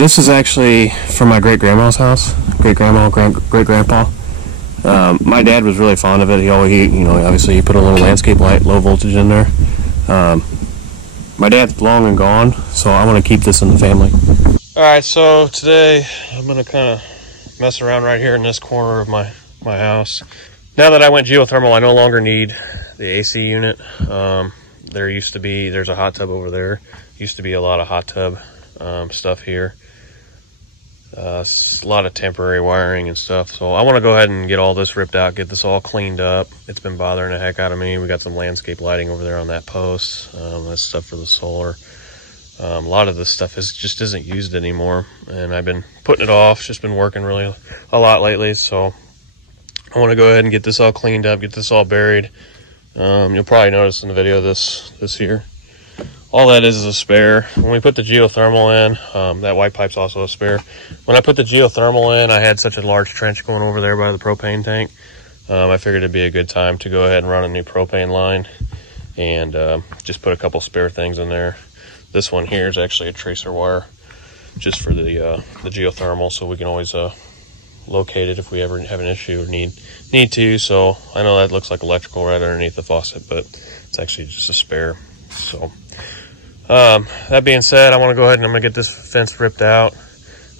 This is actually from my great-grandma's house. Great-grandma, great-grandpa. My dad was really fond of it. Obviously he put a little landscape light, low voltage in there. My dad's long and gone, so I want to keep this in the family. Alright, so today I'm going to kind of mess around right here in this corner of my house. Now that I went geothermal, I no longer need the AC unit. There's a hot tub over there. Used to be a lot of hot tub stuff here. A lot of temporary wiring and stuff. So I want to go ahead and get all this ripped out, get this all cleaned up. It's been bothering the heck out of me. We got some landscape lighting over there on that post. That's stuff for the solar. A lot of this stuff just isn't used anymore, and I've been putting it off. It's just been working really a lot lately. So I want to go ahead and get this all cleaned up, get this all buried. You'll probably notice in the video this here. All that is a spare. When we put the geothermal in, that white pipe's also a spare. When I put the geothermal in, I had such a large trench going over there by the propane tank. I figured it'd be a good time to go ahead and run a new propane line and just put a couple spare things in there. This one here is actually a tracer wire just for the geothermal, so we can always locate it if we ever have an issue or need to. So I know that looks like electrical right underneath the faucet, but it's actually just a spare. So that being said, I want to go ahead and I'm going to get this fence ripped out.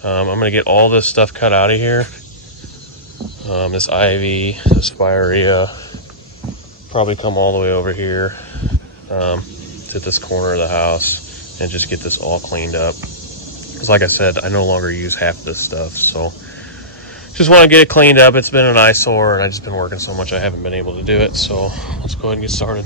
I'm going to get all this stuff cut out of here. This ivy, this spirea, probably come all the way over here to this corner of the house and just get this all cleaned up. Because like I said, I no longer use half this stuff. So just want to get it cleaned up. It's been an eyesore and I've just been working so much I haven't been able to do it. So let's go ahead and get started.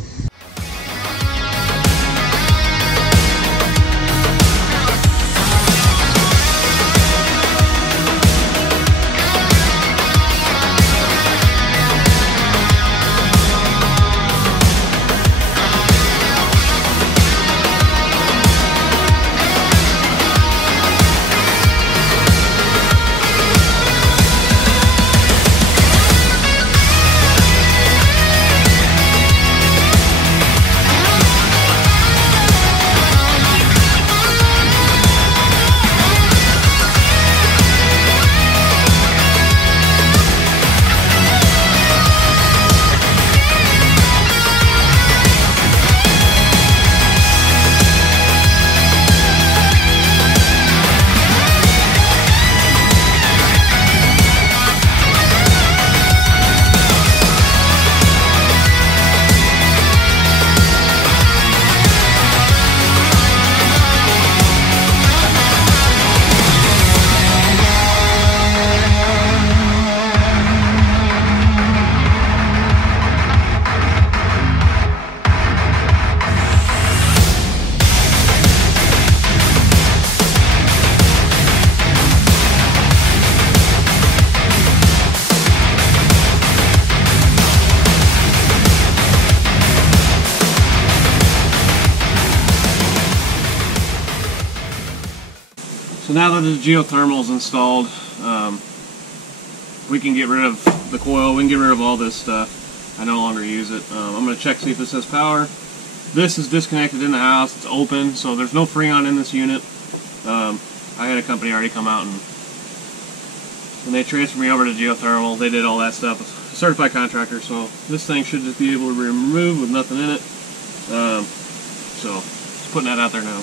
So now that the geothermal is installed, we can get rid of the coil, we can get rid of all this stuff. I no longer use it. I'm going to check, see if this has power. This is disconnected in the house, it's open, so there's no Freon in this unit. I had a company already come out and when they transferred me over to geothermal, they did all that stuff. A certified contractor, so this thing should just be able to be removed with nothing in it. So just putting that out there now.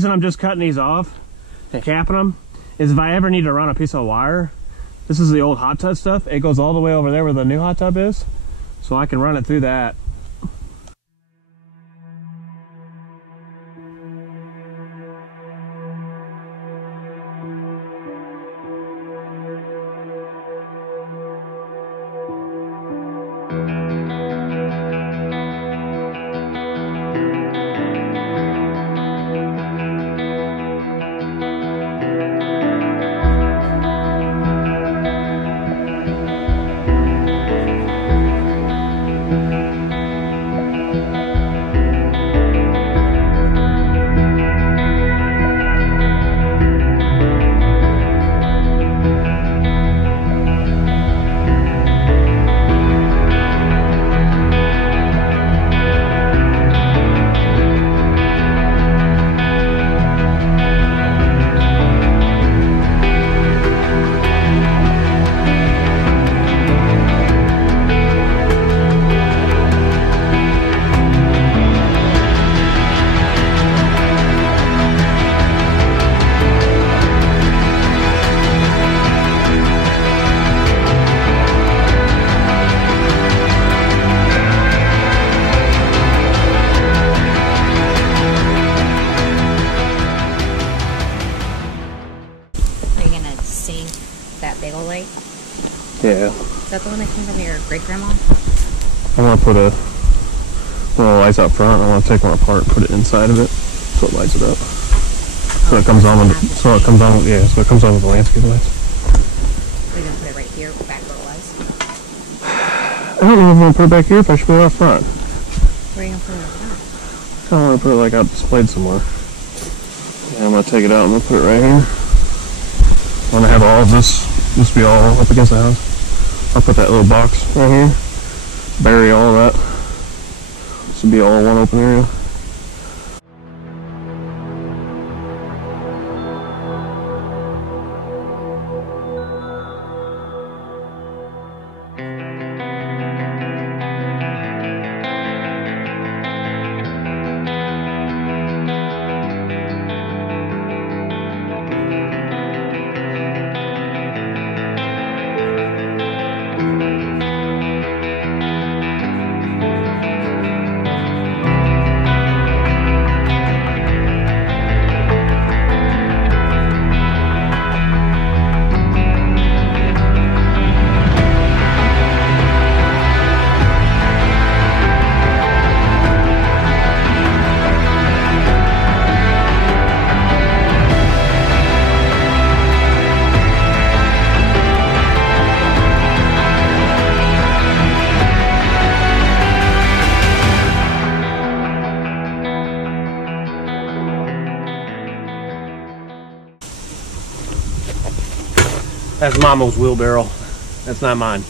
reason I'm just cutting these off and capping them is if I ever need to run a piece of wire, this is the old hot tub stuff. It goes all the way over there where the new hot tub is. So I can run it through that. Yeah. Is that the one that came from your great-grandma? I want to put a little lights out front. I want to take one apart and put it inside of it so it lights it up. So it comes on with the, so it comes on with, yeah, so it comes on with the landscape lights. We're going to put it right here, back where it was? I don't know if I'm going to put it back here, if I should put it out front. Where are you going to put it out front? I want to put it like out displayed somewhere. Yeah, I'm going to take it out and I'm going to put it right here. I want to have all of this be all up against the house. I'll put that little box right here, bury all of that. This will be all one open area. That's Mama's wheelbarrow. That's not mine.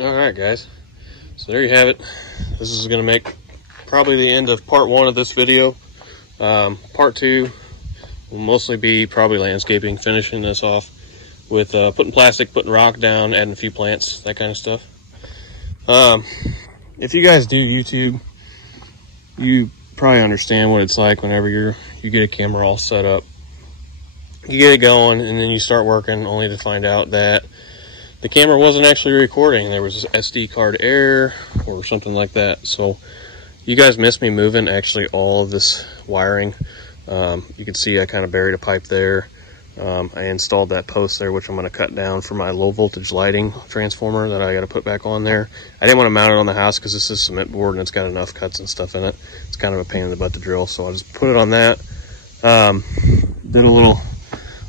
All right, guys. So there you have it. This is going to make probably the end of part 1 of this video. Part 2 will mostly be probably landscaping, finishing this off with putting plastic, putting rock down, adding a few plants, that kind of stuff. If you guys do YouTube, you probably understand what it's like whenever you get a camera all set up. You get it going, and then you start working only to find out that the camera wasn't actually recording. There was an SD card error or something like that. So you guys missed me moving actually all of this wiring. You can see I kind of buried a pipe there. I installed that post there, which I'm going to cut down for my low voltage lighting transformer that I got to put back on there. I didn't want to mount it on the house because this is cement board and it's got enough cuts and stuff in it. It's kind of a pain in the butt to drill, so I'll just put it on that. Did a little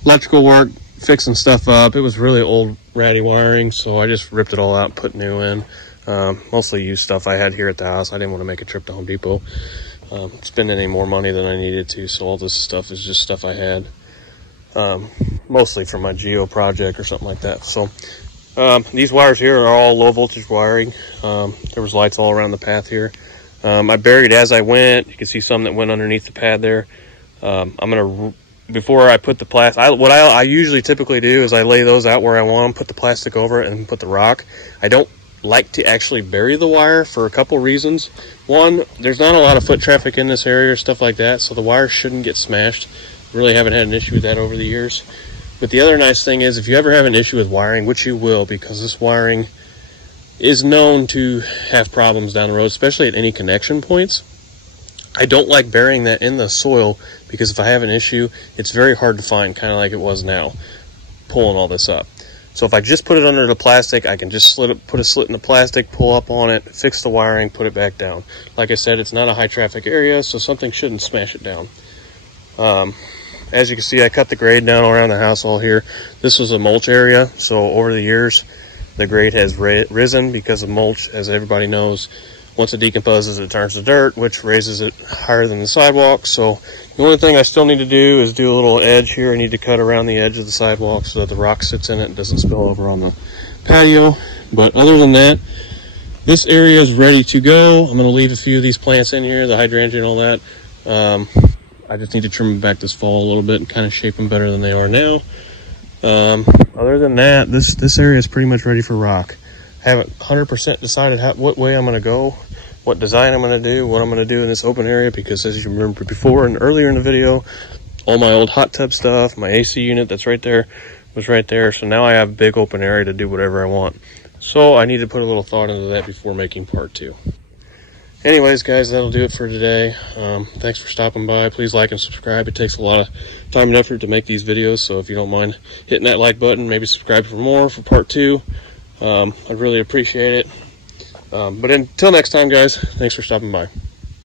electrical work, fixing stuff up. It was really old ratty wiring, so I just ripped it all out and put new in. Mostly used stuff I had here at the house. I didn't want to make a trip to Home Depot, spend any more money than I needed to, so all this stuff is just stuff I had, mostly for my Geo project or something like that. So these wires here are all low voltage wiring. There was lights all around the path here. I buried as I went. You can see some that went underneath the pad there. I'm gonna, before I put the plastic, what I usually typically do is I lay those out where I want them, put the plastic over it, and put the rock. I don't like to actually bury the wire for a couple reasons. One, there's not a lot of foot traffic in this area or stuff like that, so the wire shouldn't get smashed. Really haven't had an issue with that over the years. But the other nice thing is, if you ever have an issue with wiring, which you will, because this wiring is known to have problems down the road, especially at any connection points, I don't like burying that in the soil, because if I have an issue, it's very hard to find, kind of like it was now, pulling all this up. So if I just put it under the plastic, I can just put a slit in the plastic, pull up on it, fix the wiring, put it back down. Like I said, it's not a high traffic area, so something shouldn't smash it down. As you can see, I cut the grade down around the house all here. This was a mulch area, so over the years, the grade has risen because of mulch. As everybody knows, once it decomposes, it turns to dirt, which raises it higher than the sidewalk. So the only thing I still need to do is do a little edge here. I need to cut around the edge of the sidewalk so that the rock sits in it and doesn't spill over on the patio. But other than that, this area is ready to go. I'm going to leave a few of these plants in here, the hydrangea and all that. I just need to trim them back this fall a little bit and kind of shape them better than they are now. Other than that, this area is pretty much ready for rock. I haven't 100% decided what way I'm going to go, what design I'm going to do, what I'm going to do in this open area, because as you remember before and earlier in the video, all my old hot tub stuff, my AC unit that's right there, was right there. So now I have a big open area to do whatever I want. So I need to put a little thought into that before making part 2. Anyways, guys, that'll do it for today. Thanks for stopping by. Please like and subscribe. It takes a lot of time and effort to make these videos, so if you don't mind hitting that like button, maybe subscribe for more for part 2. I'd really appreciate it. But until next time, guys, thanks for stopping by.